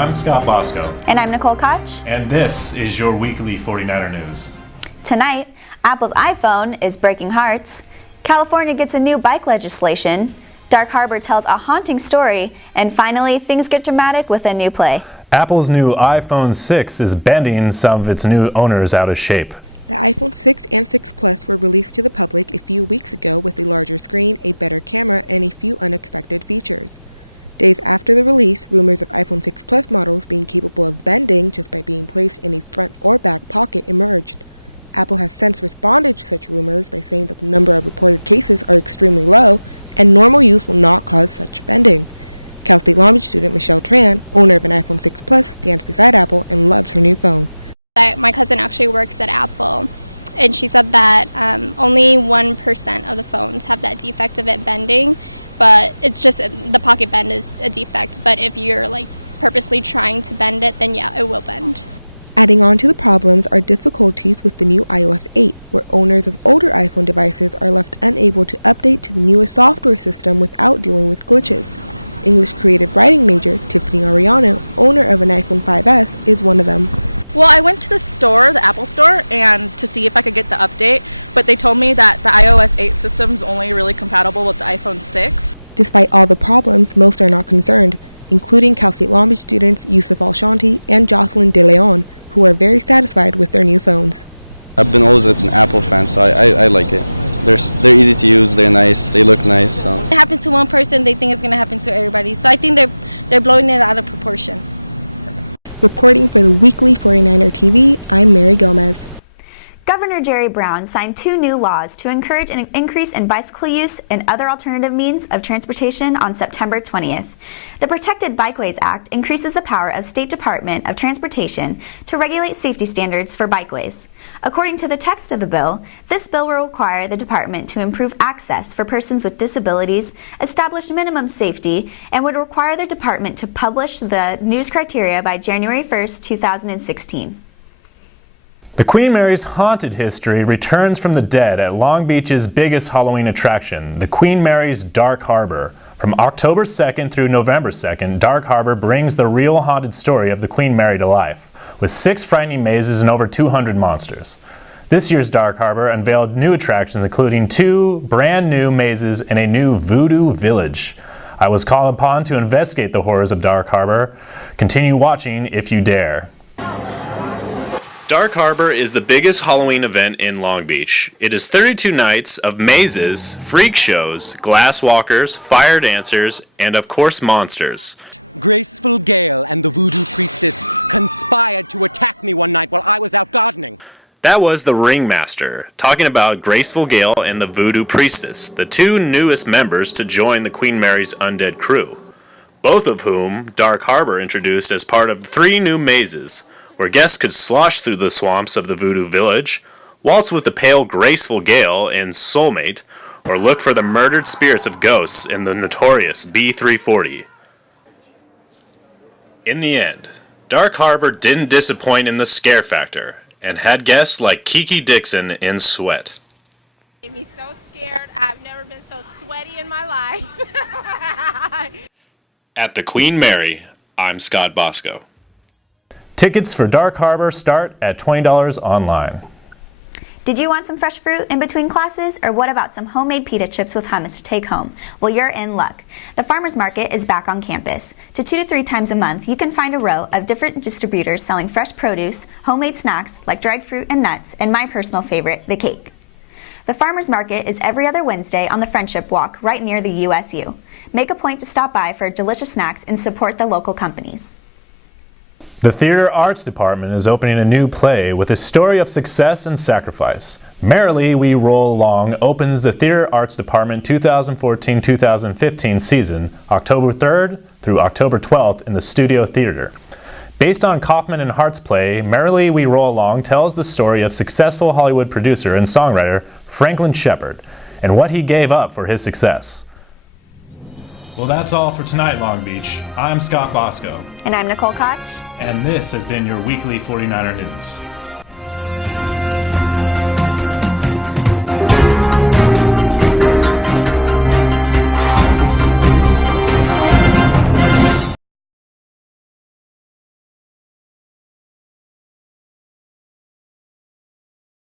I'm Scott Bosco. And I'm Nicole Koch. And this is your weekly 49er News. Tonight, Apple's iPhone is breaking hearts, California gets a new bike legislation, Dark Harbor tells a haunting story, and finally, things get dramatic with a new play. Apple's new iPhone 6 is bending some of its new owners out of shape. The iPhone 6 and 6 Plus were released to the public a few weeks ago with a larger screen, a better camera, and a few unexpected features. Days after the release, rumors of iPhone 6 Plus models being capable of bending just by being placed in a front or back pocket emerged. Apple has since responded to such rumors by saying that the number of reported cases are extremely low and normal use will not cause such bending. Cal State Long Beach student Michelle Tran, owner of an iPhone 6 Plus, stands beside Apple and loves her new phone. My cousin actually works at Apple, and she said that only 1% of the phones have that defect of it bending, but it's just the pocket bend is a defect, but if you're purposely trying to bend it, then yeah, it will bend. Adding on to the problems are difficulties with the new iOS 8, where owners of older iPhone devices are left unable to update to the newest software system without dealing with glitches. English creative writing major Tiffany Ariano, owner of an iPhone 5S, is one of them. Well, I went to the store, the Apple store, and to see if I could get the update, but they told me that the iOS 8 system is only really compatible with the iPhone 6. Despite all the problems, most are not concerned, including Cal State Long Beach students Yusuf Al-Shanti and Jocelyn De Leon, who are very satisfied with their new phones. I've been always an Apple fan, so I like it. They're easy to use, they're nice, they look nice. So. It happens to one person, they think it's going to happen to everybody. So I think they're blowing it out of proportion. Reporting for the weekly 49er TV, I'm Mary Gomez. Governor Jerry Brown signed 2 new laws to encourage an increase in bicycle use and other alternative means of transportation on September 20th. The Protected Bikeways Act increases the power of State Department of Transportation to regulate safety standards for bikeways. According to the text of the bill, this bill will require the department to improve access for persons with disabilities, establish minimum safety, and would require the department to publish the news criteria by January 1st, 2016. The Queen Mary's haunted history returns from the dead at Long Beach's biggest Halloween attraction, the Queen Mary's Dark Harbor. From October 2nd through November 2nd, Dark Harbor brings the real haunted story of the Queen Mary to life, with 6 frightening mazes and over 200 monsters. This year's Dark Harbor unveiled new attractions including 2 brand new mazes and a new voodoo village. I was called upon to investigate the horrors of Dark Harbor. Continue watching if you dare. Dark Harbor is the biggest Halloween event in Long Beach. It is 32 nights of mazes, freak shows, glass walkers, fire dancers, and of course monsters. Graceful Gale and the voodoo priestess conspired to attack me one night while I was out gardening. That was the Ringmaster, talking about Graceful Gale and the voodoo priestess, the 2 newest members to join the Queen Mary's undead crew, both of whom Dark Harbor introduced as part of 3 new mazes, where guests could slosh through the swamps of the Voodoo Village, waltz with the pale Graceful Gale in Soulmate, or look for the murdered spirits of ghosts in the notorious B340. In the end, Dark Harbor didn't disappoint in the scare factor, and had guests like Kiki Dixon in sweat. Made me so scared. I've never been so sweaty in my life. At the Queen Mary, I'm Scott Bosco. Tickets for Dark Harbor start at $20 online. Did you want some fresh fruit in between classes, or what about some homemade pita chips with hummus to take home? Well, you're in luck. The Farmers Market is back on campus. 2 to 3 times a month, you can find a row of different distributors selling fresh produce, homemade snacks like dried fruit and nuts, and my personal favorite, the cake. The Farmers Market is every other Wednesday on the Friendship Walk right near the USU. Make a point to stop by for delicious snacks and support the local companies. The Theater Arts Department is opening a new play with a story of success and sacrifice. Merrily We Roll Along opens the Theater Arts Department 2014-2015 season, October 3rd through October 12th in the Studio Theater. Based on Kaufman and Hart's play, Merrily We Roll Along tells the story of successful Hollywood producer and songwriter Franklin Shepard and what he gave up for his success. Well, that's all for tonight, Long Beach. I'm Scott Bosco. And I'm Nicole Koch. And this has been your weekly 49er News.